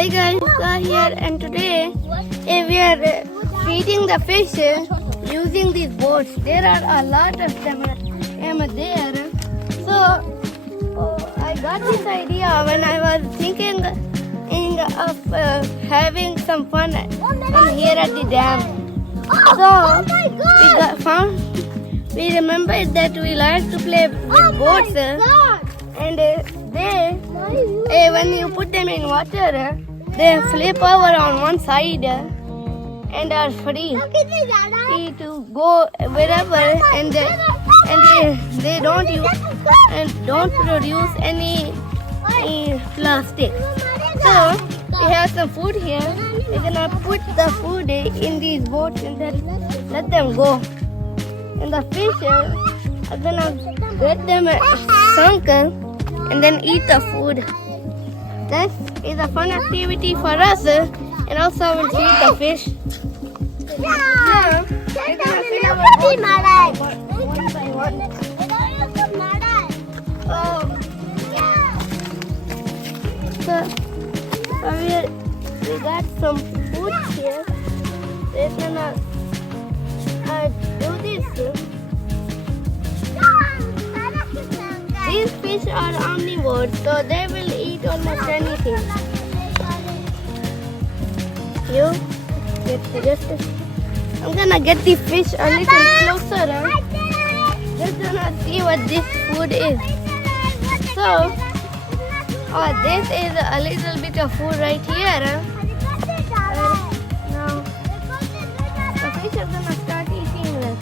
Hi guys, Zaka here, and today we are feeding the fish using these boats. There are a lot of them there. So I got this idea when I was thinking of having some fun here at the dam. So we remembered that we like to play with boats, and when you put them in water, they flip over on one side and are free to go wherever, and they don't produce any plastic. So we have some food here. We're gonna put the food in these boats and then let them go. And the fish are gonna get them sunk and then eat the food. This is a fun activity for us, and also we'll feed the fish. Yeah, we're gonna fill our boat one by one. So we got some food here. We're gonna do this. These fish are omnivores, so they will eat almost anything. I'm gonna get the fish a little closer. Just gonna see what this food is. So, this is a little bit of food right here. Now, the fish are gonna start eating this.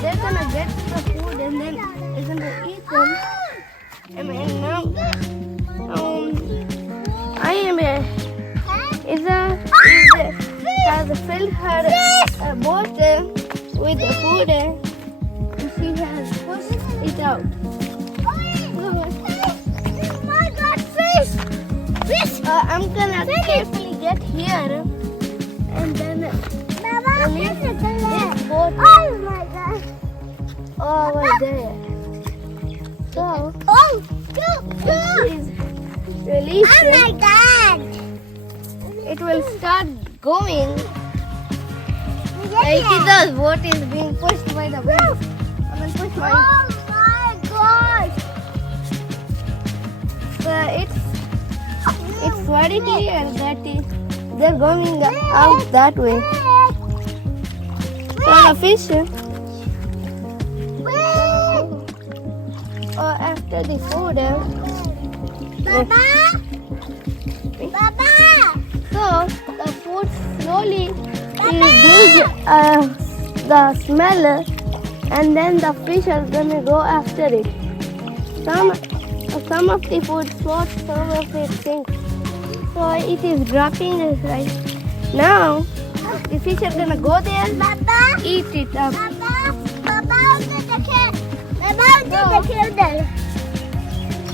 They're gonna get the food and then they're gonna eat them. And now, has filled her boat with the food, and she has pushed it out. I'm gonna carefully get here and then release this boat over there. So, please release it. Oh my God! It will start going. Like the boat is being pushed by the wind. I will push mine. Oh my God! It's very clear that they're going out that way. So the fish after the food. Baba! So the food slowly gives the smell, and then the fish are gonna go after it. Some of the food floats, some of it sinks. So it is dropping right now. The fish are gonna go there, eat it up.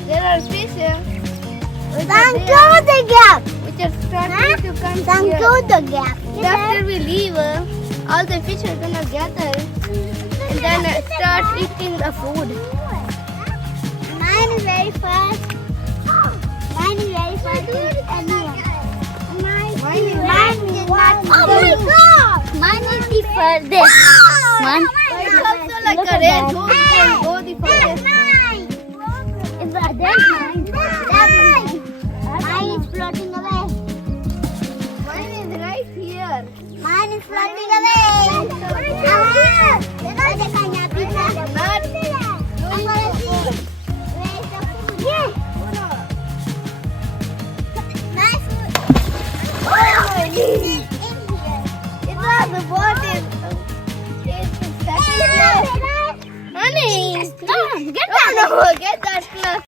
There are fish which are starting to come here. After we leave, all the fish are gonna gather and then start eating the food. Mine is very fast. Mine is very fast. Mine is not. Oh my God! Mine is the furthest. It's also like a race. Who can go the furthest? That's mine. Mine is floating away. Mine is right here. Mine is floating away. The boat is honey. Get that. No, get that.